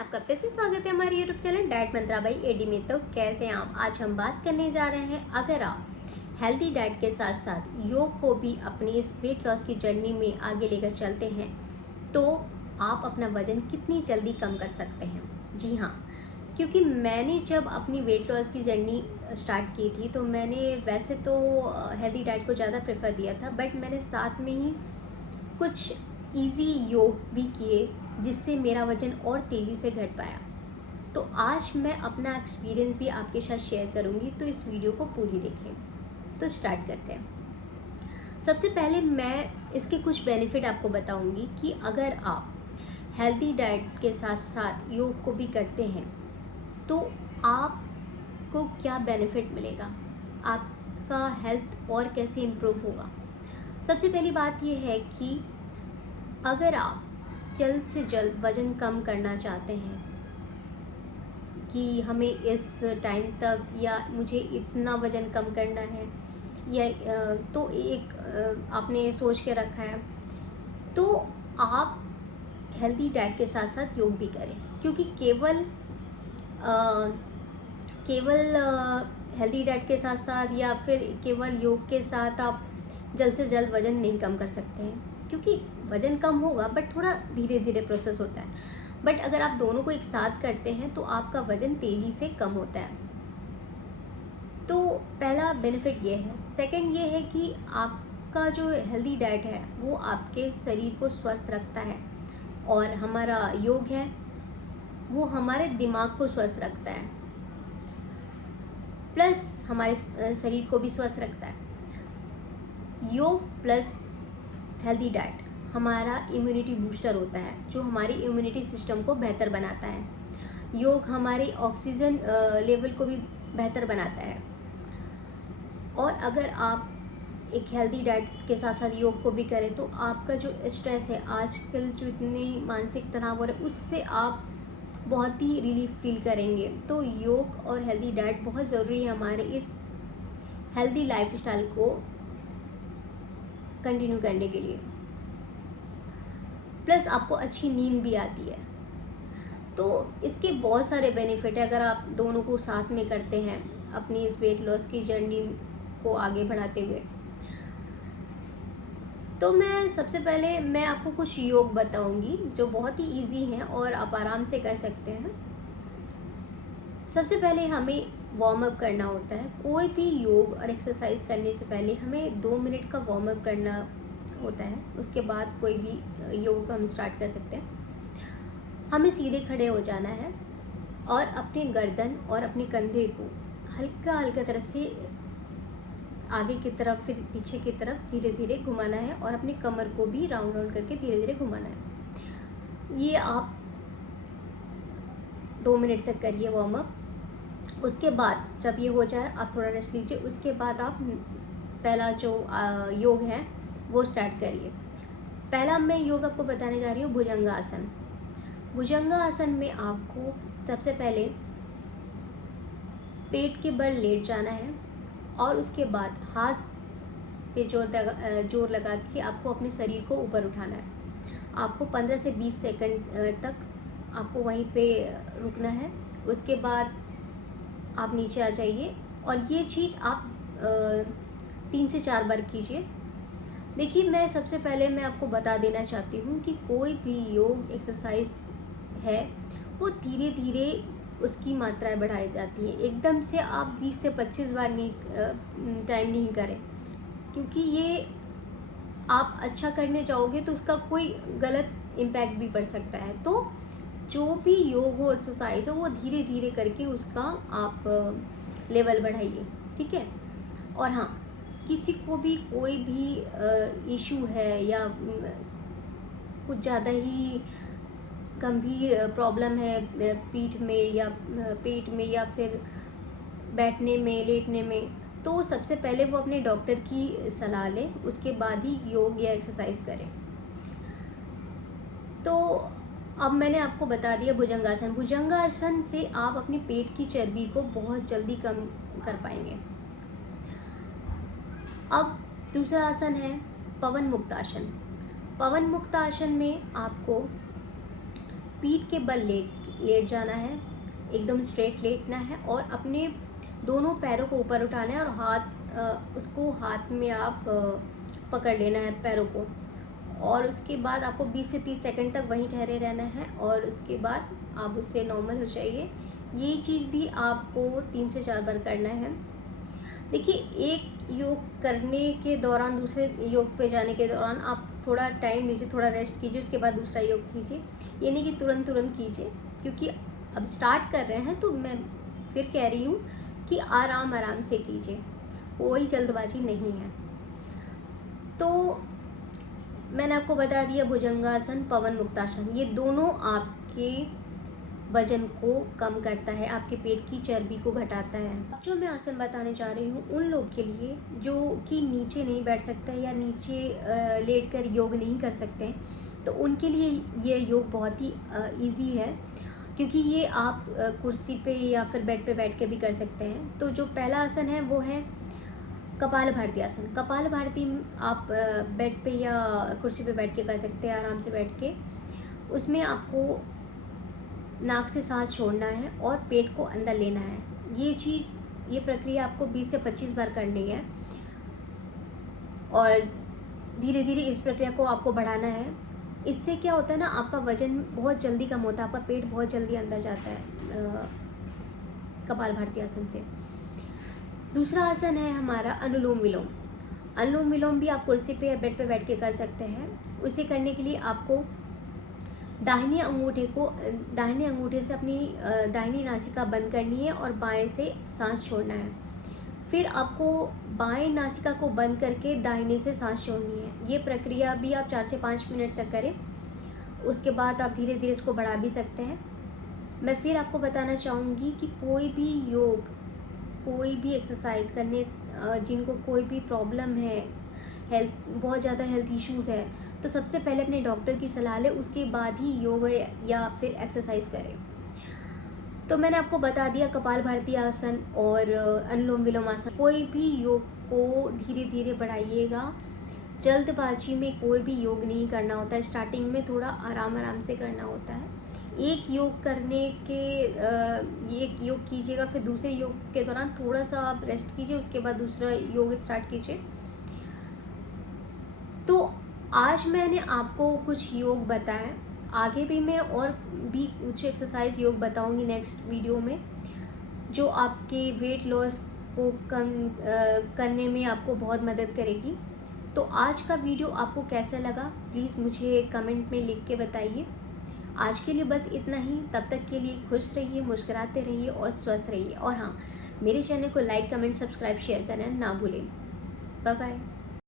आपका फिर से स्वागत है हमारे YouTube channel Diet Mantra by AD में। तो कैसे हैं आप? आज हम बात करने जा रहे हैं, अगर आप हेल्दी डाइट के साथ साथ योग को भी अपनी इस वेट लॉस की जर्नी में आगे लेकर चलते हैं तो आप अपना वज़न कितनी जल्दी कम कर सकते हैं। जी हाँ, क्योंकि मैंने जब अपनी वेट लॉस की जर्नी स्टार्ट की थी तो मैंने वैसे तो हेल्दी डाइट को ज़्यादा प्रेफर दिया था, बट मैंने साथ में ही कुछ इजी योग भी किए जिससे मेरा वज़न और तेज़ी से घट पाया। तो आज मैं अपना एक्सपीरियंस भी आपके साथ शेयर करूँगी, तो इस वीडियो को पूरी देखें। तो स्टार्ट करते हैं। सबसे पहले मैं इसके कुछ बेनिफिट आपको बताऊँगी कि अगर आप हेल्दी डाइट के साथ साथ योग को भी करते हैं तो आपको क्या बेनिफिट मिलेगा, आपका हेल्थ और कैसे इम्प्रूव होगा। सबसे पहली बात यह है कि अगर आप जल्द से जल्द वज़न कम करना चाहते हैं कि हमें इस टाइम तक या मुझे इतना वज़न कम करना है या तो आपने सोच के रखा है, तो आप हेल्दी डाइट के साथ साथ योग भी करें, क्योंकि केवल हेल्दी डाइट के साथ साथ या फिर केवल योग के साथ आप जल्द से जल्द वज़न नहीं कम कर सकते हैं, क्योंकि वज़न कम होगा बट थोड़ा धीरे धीरे प्रोसेस होता है। बट अगर आप दोनों को एक साथ करते हैं तो आपका वज़न तेज़ी से कम होता है। तो पहला बेनिफिट ये है। सेकंड ये है कि आपका जो हेल्दी डाइट है वो आपके शरीर को स्वस्थ रखता है, और हमारा योग है वो हमारे दिमाग को स्वस्थ रखता है, प्लस हमारे शरीर को भी स्वस्थ रखता है। योग प्लस हेल्दी डाइट हमारा इम्यूनिटी बूस्टर होता है, जो हमारी इम्यूनिटी सिस्टम को बेहतर बनाता है। योग हमारे ऑक्सीजन लेवल को भी बेहतर बनाता है। और अगर आप एक हेल्दी डाइट के साथ साथ योग को भी करें तो आपका जो स्ट्रेस है, आजकल जो इतनी मानसिक तनाव हो रहा है, उससे आप बहुत ही रिलीफ फील करेंगे। तो योग और हेल्दी डाइट बहुत ज़रूरी है हमारे इस हेल्दी लाइफस्टाइल को कंटिन्यू करने के लिए। प्लस आपको अच्छी नींद भी आती है। तो इसके बहुत सारे बेनिफिट है अगर आप दोनों को साथ में करते हैं अपनी इस वेट लॉस की जर्नी को आगे बढ़ाते हुए। तो सबसे पहले मैं आपको कुछ योग बताऊंगी जो बहुत ही इजी हैं और आप आराम से कर सकते हैं। सबसे पहले हमें वार्म अप करना होता है। कोई भी योग और एक्सरसाइज करने से पहले हमें 2 मिनट का वार्म अप करना होता है। उसके बाद कोई भी योग हम स्टार्ट कर सकते हैं। हमें सीधे खड़े हो जाना है और अपने गर्दन और अपने कंधे को हल्का हल्का तरह से आगे की तरफ फिर पीछे की तरफ धीरे धीरे घुमाना है, और अपने कमर को भी राउंड राउंड करके धीरे धीरे घुमाना है। ये आप 2 मिनट तक करिए वार्म अप। उसके बाद जब ये हो जाए आप थोड़ा रेस्ट लीजिए। उसके बाद आप पहला जो योग है वो स्टार्ट करिए। पहला मैं योग आपको बताने जा रही हूँ भुजंगासन। भुजंगासन में आपको सबसे पहले पेट के बल लेट जाना है, और उसके बाद हाथ पे जोर लगा के आपको अपने शरीर को ऊपर उठाना है। आपको 15 से 20 सेकंड तक आपको वहीं पे रुकना है। उसके बाद आप नीचे आ जाइए, और ये चीज़ आप 3 से 4 बार कीजिए। देखिए, मैं सबसे पहले मैं आपको बता देना चाहती हूँ कि कोई भी योग एक्सरसाइज है वो धीरे धीरे उसकी मात्राएं बढ़ाई जाती हैं। एकदम से आप 20 से 25 बार टाइम नहीं करें, क्योंकि ये आप अच्छा करने जाओगे तो उसका कोई गलत इम्पैक्ट भी पड़ सकता है। तो जो भी योग हो, एक्सरसाइज हो, वो धीरे धीरे करके उसका आप लेवल बढ़ाइए, ठीक है। और हाँ, किसी को भी कोई भी इशू है या कुछ ज़्यादा ही गंभीर प्रॉब्लम है पीठ में या पेट में या फिर बैठने में, लेटने में, तो सबसे पहले वो अपने डॉक्टर की सलाह लें, उसके बाद ही योग या एक्सरसाइज करें। तो अब मैंने आपको बता दिया भुजंगासन। भुजंगासन से आप अपनी पेट की चर्बी को बहुत जल्दी कम कर पाएंगे। अब दूसरा आसन है पवन मुक्तासन। पवन मुक्तासन में आपको पीठ के बल लेट जाना है, एकदम स्ट्रेट लेटना है और अपने दोनों पैरों को ऊपर उठाना है और उसको हाथ में आप पकड़ लेना है पैरों को, और उसके बाद आपको 20 से 30 सेकंड तक वहीं ठहरे रहना है और उसके बाद आप उससे नॉर्मल हो जाइए। ये चीज़ भी आपको 3 से 4 बार करना है। देखिए, एक योग करने के दौरान दूसरे योग पे जाने के दौरान आप थोड़ा टाइम लीजिए, थोड़ा रेस्ट कीजिए, उसके बाद दूसरा योग कीजिए। ये नहीं कि तुरंत तुरंत कीजिए, क्योंकि अब स्टार्ट कर रहे हैं तो मैं फिर कह रही हूँ कि आराम आराम से कीजिए, कोई जल्दबाजी नहीं है। तो मैंने आपको बता दिया भुजंगासन, पवन मुक्तासन, ये दोनों आपके वजन को कम करता है, आपके पेट की चर्बी को घटाता है। अब जो मैं आसन बताने जा रही हूँ उन लोग के लिए जो कि नीचे नहीं बैठ सकते या नीचे लेट कर योग नहीं कर सकते हैं, तो उनके लिए ये योग बहुत ही ईजी है, क्योंकि ये आप कुर्सी पे या फिर बेड पे बैठ के भी कर सकते हैं। तो जो पहला आसन है वो है कपालभाति आसन। कपालभाति आप बेड पे या कुर्सी पे बैठ के कर सकते हैं, आराम से बैठ के। उसमें आपको नाक से सांस छोड़ना है और पेट को अंदर लेना है। ये प्रक्रिया आपको 20 से 25 बार करनी है और धीरे धीरे इस प्रक्रिया को आपको बढ़ाना है। इससे क्या होता है ना, आपका वजन बहुत जल्दी कम होता है, आपका पेट बहुत जल्दी अंदर जाता है कपालभाति आसन से। दूसरा आसन है हमारा अनुलोम विलोम। अनुलोम विलोम भी आप कुर्सी पे या बेड पे बैठ के कर सकते हैं। उसे करने के लिए आपको दाहिने अंगूठे से अपनी दाहिनी नासिका बंद करनी है और बाएं से सांस छोड़ना है। फिर आपको बाएं नासिका को बंद करके दाहिने से सांस छोड़नी है। ये प्रक्रिया भी आप 4 से 5 मिनट तक करें। उसके बाद आप धीरे धीरे इसको बढ़ा भी सकते हैं। मैं फिर आपको बताना चाहूँगी कि कोई भी योग, कोई भी एक्सरसाइज करने, जिनको कोई भी प्रॉब्लम है, बहुत ज़्यादा हेल्थ इश्यूज़ है, तो सबसे पहले अपने डॉक्टर की सलाह लें, उसके बाद ही योग या फिर एक्सरसाइज करें। तो मैंने आपको बता दिया कपालभाति आसन और अनुलोम विलोम आसन। कोई भी योग को धीरे धीरे बढ़ाइएगा, जल्दबाजी में कोई भी योग नहीं करना होता है। स्टार्टिंग में थोड़ा आराम आराम से करना होता है। एक योग कीजिएगा, फिर दूसरे योग के दौरान थोड़ा सा आप रेस्ट कीजिए, उसके बाद दूसरा योग स्टार्ट कीजिए। तो आज मैंने आपको कुछ योग बताए, आगे भी मैं और भी कुछ एक्सरसाइज योग बताऊंगी नेक्स्ट वीडियो में, जो आपके वेट लॉस को कम करने में आपको बहुत मदद करेगी। तो आज का वीडियो आपको कैसा लगा, प्लीज़ मुझे कमेंट में लिख के बताइए। आज के लिए बस इतना ही। तब तक के लिए खुश रहिए, मुस्कुराते रहिए और स्वस्थ रहिए। और हाँ, मेरे चैनल को लाइक, कमेंट, सब्सक्राइब, शेयर करना ना भूलें। Bye bye.